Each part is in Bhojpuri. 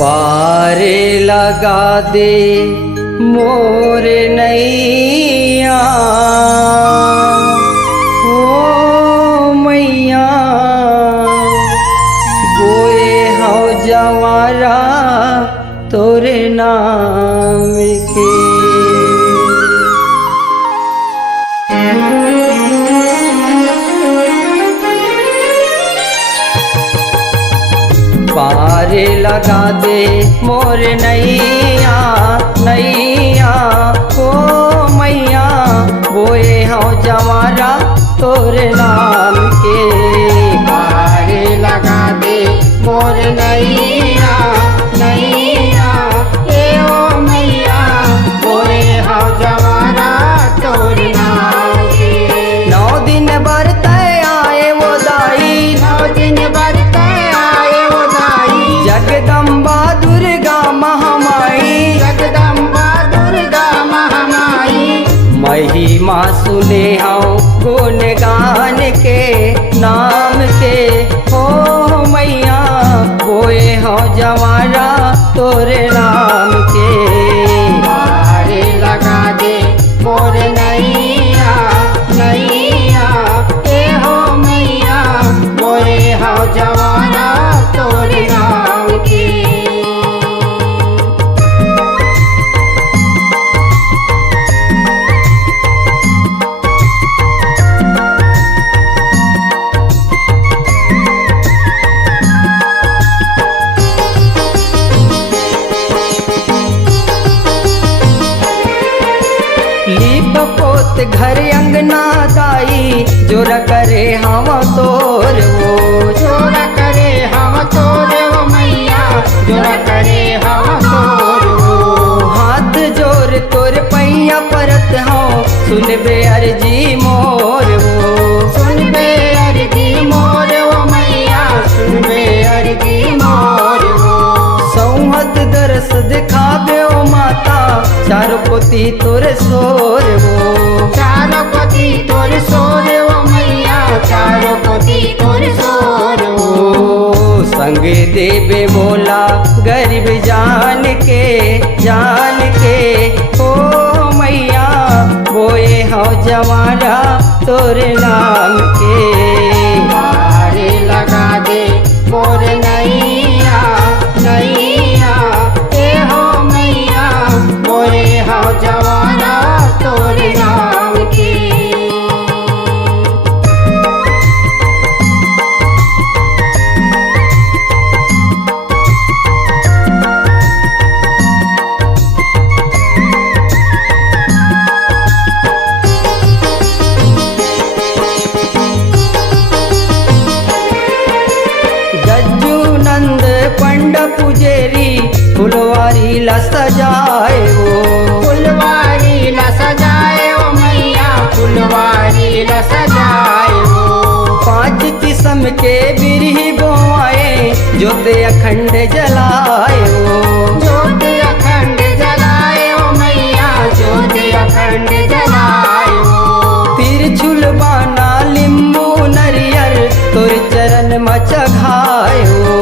पारे लगा दे मोर नैया ओ मैया गोए हौ जवारा तोरे नाम के। पारे लगा दे मोर नैया नैया ओ मैया बोए हौ जवारा तोरे नाम के। पारे लगा दे मोर नैया नैया ए ओ मैया बोए हौ जवारा तोरे नाम के। 9 दिन बरत आए वो दाई 9 दिन बरत आए वो दाई जगदम्बा दुर्गा महामाई जगदम्बा दुर्गा महामाई। महिमा सुने हूँ गुण गान के नाम के हो मैया बोए हो जवारा तोरे नाम के। पारे लगा दे मोर नैया नैया ए हो मैया बोए हो जवारा तोरे नाम के। लीप पोत घर अंगना दाई जोरा करे हम तोर वो जोरा करे हम तोरे वो मैया जोरा करे हम तोर वो। हाथ जोर तोर पैया परत हो सुन बे अर्जी मोर वो। सुन बे अर्जी मोर वो मैया सुन बे अर्जी मोर वो। सौहत दरस दिखा दे ओ माता चारों पोती तोर सोर वो। चारों पोती तोर सोर वो मैया चारों पोती तोर सोर वो। ओ संग देवे मोला गरीब जान के ओ मैया बोए हो जवारा तोरे नाम के। पारे लगा दे मोर नैया नैया ए हो मैया बोए हो जवारा तोरे नाम के। गज्जू नंद पंड पुजेरी फुलवारी ला सजाए वो। फुलवारी ला सजाए ओ मैया फुलवारी ला सजाए वो। 5 किस्म के बिरही बोआए ज्योति अखंड जलाए वो। ज्योति अखंड जलाए ओ मैया ज्योति अखंड जलाए वो। तिरछुल बाना लिंबू नरियर तोर चरण मचघाए हो।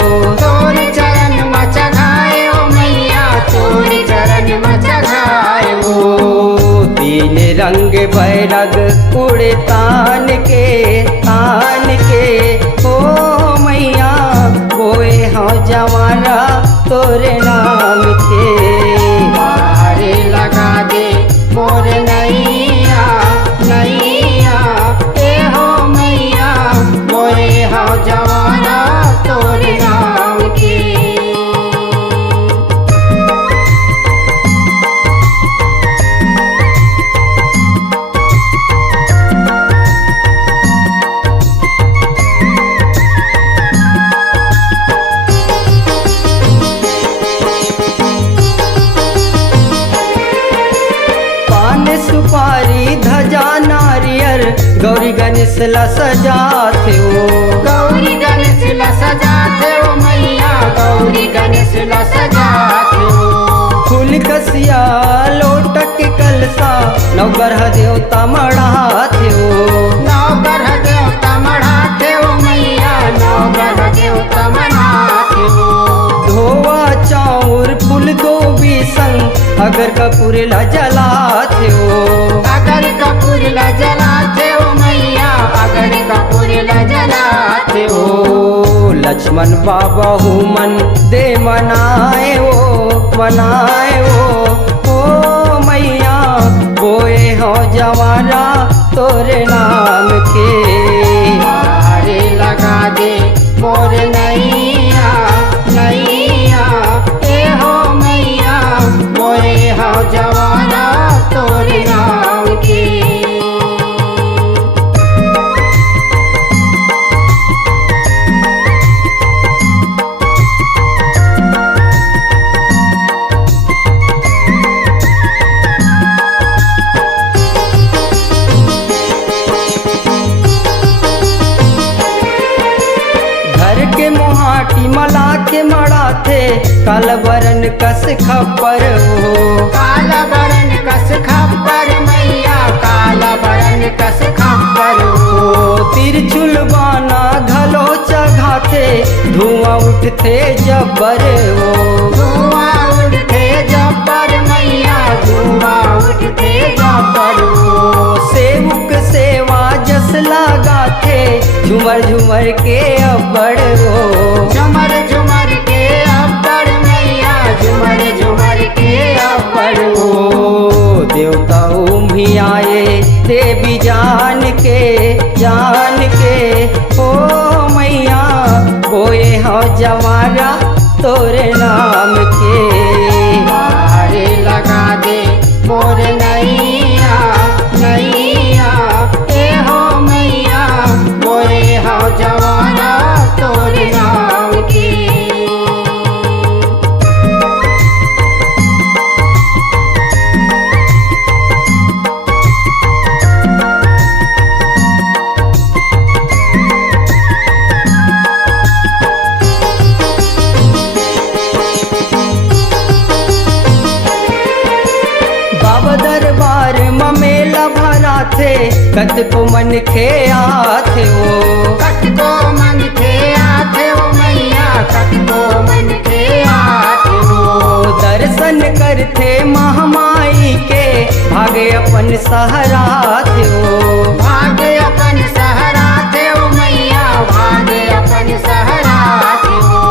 तोर चरण मचघाए ओ मैया तोर चरण मचघाए वो। ओ 3 रंग बैरग उड़े तान के ओ मैया बोए हो जवारा तोरे नाम के। पारे लगा दे मोर नैया नैया ए हो मैया बोए हो जवारा तोरे नाम के। पान सुपारी धजा नारियर गौरी गणेश ला सजाते हो। गौरी गणेश ला सजाते हो मैया गौरी गणेश ला सजाते हो। फूल कसिया लोटक कलसा नवग्रह देवता मढ़ाते हो। नवग्रह देवता मढ़ाते हो मैया नवग्रह देवता मढ़ाते हो। धोवा चाव अगर कपूर ला जलाते हो, अगर कपूर ला जलाते हो मैया, अगर कपूर ला जलाते हो। लक्ष्मण बाबा हुमन दे मनाए हो ओ मैया बोए हो जवारा तोरे नाम के। पारे लगा दे मोर नैया नैया, ए हो मैया बोए हो जवारा तोरे नाम के। मोहाटी मला के मड़ाथे काला बरन कस खप्पर हो, काला बरन कस खप्पर मैया, काला बरन कस खप्पर हो। तिरछुल बाना घलो चघाते धुआं उठते जब्बर हो, धुआं उठते जब्बर मैया, धुआं उठते जब्बर हो। सेवक सेवा जस लगाथे झुमर झुमर के अब्बड़ हो, झुमर झुमर के अब्बड़ मैया, झुमर झुमर के अब्बड़ हो। देवता भी आए देवी जान के ओ मैया बोए हो जवारा तोरे नाम के। पारे लगा दे मोर नैया नैया, ए हो मैया बोए हो जवारा तोरे नाम के। बाबा दरबार ममेला भरा थे कत को मन खे आथे हो, कट को मन के आते हो मैया, कट को मन के आते हो। दर्शन करते महामाई के भागे अपन सहराते हो, भागे अपन सहराते हो मैया, भागे अपन सहराते हो।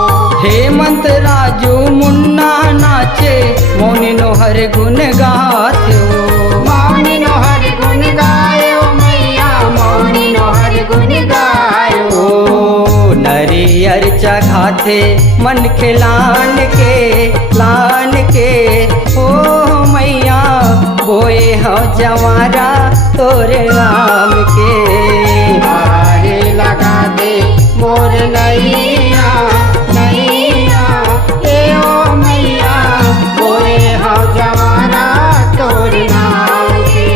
हेमंत राजू मुन्ना नाचे मौनी नोहर गुन गाते हो, मौनी नोहर गुन गाए हो मैया, मौनी नोहर गुन गाए हो। ओ नरियर चघाते मन के लान के ओ मैया बोए हो जवारा तोरे नाम के। पारे लगा दे मोर नैया नैया, ए ओ मैया बोए हो जवारा तोरे नाम के।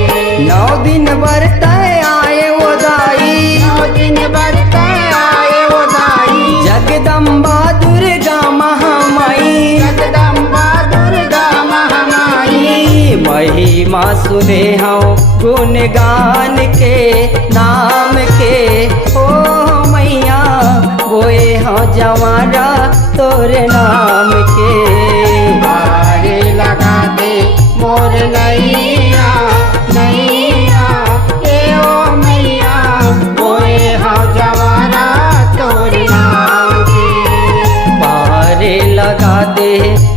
9 दिन बरत आए वो दाई, 9 दिन बरते आए वो दाई, जगदम्बा दुर्गा महामाई, जगदम्बा दुर्गा महामाई। महिमा सुने हो गुणगान के नाम के ओ मैया बोए हो जवारा तोरे नाम के। पारे लगा दे मोर नैया नैया, ए ओ मैया बोए हो जवारा तोरे नाम के। पारे लगा दे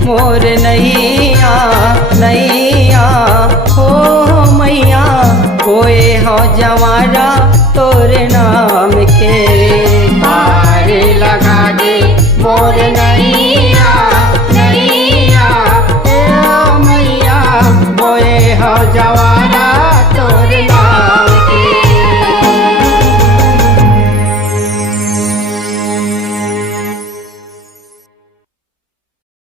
मोर नैया ओ मैया बोए हो जवारा तोरे नाम के। पारे लगा दे मोर नैया